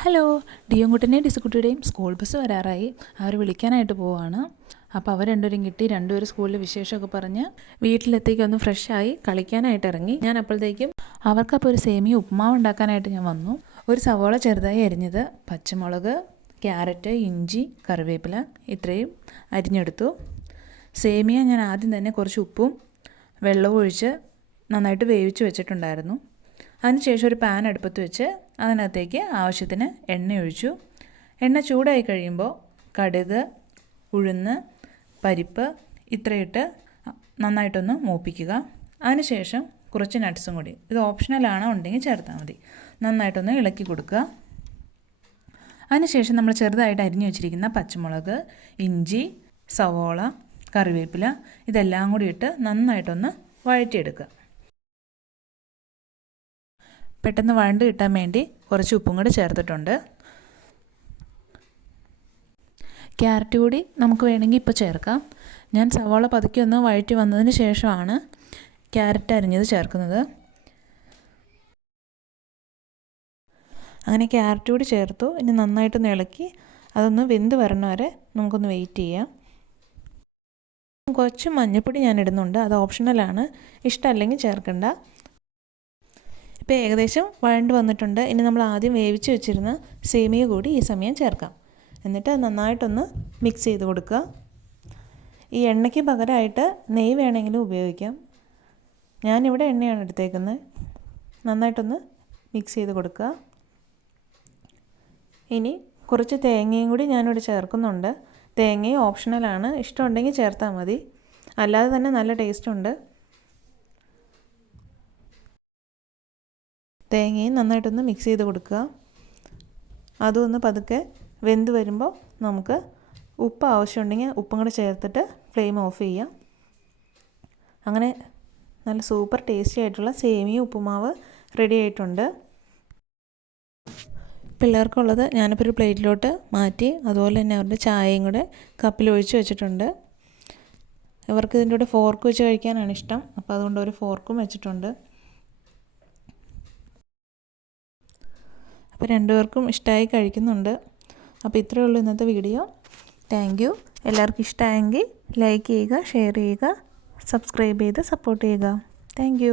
Hello ഡിയോങ്കുട്ടനെയും ഡിസുക്കുട്ടിയുടെയും school bus വരാറായി. അവർ വിളിക്കാനായിട്ട് പോവാണ്. അപ്പോൾ അവർ രണ്ടുപേരും കിട്ടി. രണ്ടുപേരും സ്കൂളിൽ വിശേഷമൊക്കെ പറഞ്ഞ് വീട്ടിലെത്തേക്ക് ഒന്ന് ഫ്രഷായി കളിക്കാനായിട്ട് ഇറങ്ങി. ഞാൻ അപ്പോഴത്തേക്കും അവർക്കപ്പോൾ ഒരു സേമിയ ഉപ്പുമാവ് ഉണ്ടാക്കാനായിട്ട് ഞാൻ വന്നു. ഒരു സവോള ചെറുതായി അരിഞ്ഞത് പച്ചമുളക് ക്യാരറ്റ് ഇഞ്ചി കറിവേപ്പില ഇത്രയും അരിഞ്ഞെടുത്തു. സേമിയ ഞാൻ ആദ്യം തന്നെ കുറച്ച് ഉപ്പും വെള്ളവും ഒഴിച്ച് നന്നായിട്ട് വേവിച്ച് വെച്ചിട്ടുണ്ടായിരുന്നു. അതിനുശേഷം ഒരു പാൻ അടുപ്പത്ത് വെച്ച് അതിനകത്തേക്ക് ആവശ്യത്തിന് എണ്ണ ഒഴിച്ചു. എണ്ണ ചൂടായി കഴിയുമ്പോൾ കടുക് ഉഴുന്ന് പരിപ്പ് ഇത്രയിട്ട് നന്നായിട്ടൊന്ന് മൂപ്പിക്കുക. അതിനുശേഷം കുറച്ച് നട്ട്സും കൂടി. ഇത് ഓപ്ഷണലാണ് ഉണ്ടെങ്കിൽ ചേർത്താൽ മതി. നന്നായിട്ടൊന്ന് ഇളക്കി കൊടുക്കുക. അതിനുശേഷം നമ്മൾ ചെറുതായിട്ട് അരിഞ്ഞു വെച്ചിരിക്കുന്ന പച്ചമുളക് ഇഞ്ചി സവോള കറിവേപ്പില ഇതെല്ലാം കൂടി ഇട്ട് നന്നായിട്ടൊന്ന് വഴറ്റിയെടുക്കുക. പെട്ടെന്ന് വഴണ്ട് കിട്ടാൻ വേണ്ടി കുറച്ച് ഉപ്പും കൂടി ചേർത്തിട്ടുണ്ട്. ക്യാരറ്റ് കൂടി നമുക്ക് വേണമെങ്കിൽ ഇപ്പോൾ ചേർക്കാം. ഞാൻ സവാള പതുക്കി ഒന്ന് വഴറ്റി വന്നതിന് ശേഷമാണ് ക്യാരറ്റ് അരിഞ്ഞത് ചേർക്കുന്നത്. അങ്ങനെ ക്യാരറ്റ് കൂടി ചേർത്തു. ഇനി നന്നായിട്ട് ഇളക്കി അതൊന്ന് വെന്ത് വരണ വരെ നമുക്കൊന്ന് വെയിറ്റ് ചെയ്യാം. കുറച്ച് മഞ്ഞൾപ്പൊടി ഞാൻ ഇടുന്നുണ്ട്. അത് ഓപ്ഷണലാണ്. ഇഷ്ടമല്ലെങ്കിൽ ചേർക്കണ്ട. ഇപ്പോൾ ഏകദേശം വഴണ്ട് വന്നിട്ടുണ്ട്. ഇനി നമ്മൾ ആദ്യം വേവിച്ച് വെച്ചിരുന്ന സേമിയ കൂടി ഈ സമയം ചേർക്കാം. എന്നിട്ട് നന്നായിട്ടൊന്ന് മിക്സ് ചെയ്ത് കൊടുക്കുക. ഈ എണ്ണയ്ക്ക് പകരമായിട്ട് നെയ്യ് വേണമെങ്കിലും ഉപയോഗിക്കാം. ഞാനിവിടെ എണ്ണയാണ് എടുത്തേക്കുന്നത്. നന്നായിട്ടൊന്ന് മിക്സ് ചെയ്ത് കൊടുക്കുക. ഇനി കുറച്ച് തേങ്ങയും കൂടി ഞാനിവിടെ ചേർക്കുന്നുണ്ട്. തേങ്ങയും ഓപ്ഷണലാണ് ഇഷ്ടമുണ്ടെങ്കിൽ ചേർത്താൽ മതി. അല്ലാതെ തന്നെ നല്ല ടേസ്റ്റ് ഉണ്ട്. തേങ്ങയും നന്നായിട്ടൊന്ന് മിക്സ് ചെയ്ത് കൊടുക്കുക. അതും ഒന്ന് പതുക്കെ വെന്ത് വരുമ്പോൾ നമുക്ക് ഉപ്പ് ആവശ്യമുണ്ടെങ്കിൽ ഉപ്പും കൂടെ ചേർത്തിട്ട് ഫ്ലെയിം ഓഫ് ചെയ്യാം അങ്ങനെ നല്ല സൂപ്പർ ടേസ്റ്റി ആയിട്ടുള്ള സേമിയ ഉപ്പുമാവ് റെഡി ആയിട്ടുണ്ട്. പിള്ളേർക്കുള്ളത് ഞാനിപ്പോൾ ഒരു പ്ലേറ്റിലോട്ട് മാറ്റി അതുപോലെ തന്നെ അവരുടെ ചായയും കൂടെ കപ്പിൽ ഒഴിച്ച് വെച്ചിട്ടുണ്ട്. ഇവർക്ക് ഇതിന്റെ കൂടെ ഫോർക്ക് വെച്ച് കഴിക്കാനാണ് ഇഷ്ടം. അപ്പോൾ അതുകൊണ്ട് ഒരു ഫോർക്കും വെച്ചിട്ടുണ്ട്. അപ്പോൾ രണ്ടുപേർക്കും ഇഷ്ടമായി കഴിക്കുന്നുണ്ട്. അപ്പോൾ ഇത്രയേ ഉള്ളൂ ഇന്നത്തെ വീഡിയോ. താങ്ക് യു എല്ലാവർക്കും ഇഷ്ടമായെങ്കിൽ ലൈക്ക് ചെയ്യുക ഷെയർ ചെയ്യുക സബ്സ്ക്രൈബ് ചെയ്ത് സപ്പോർട്ട് ചെയ്യുക. താങ്ക്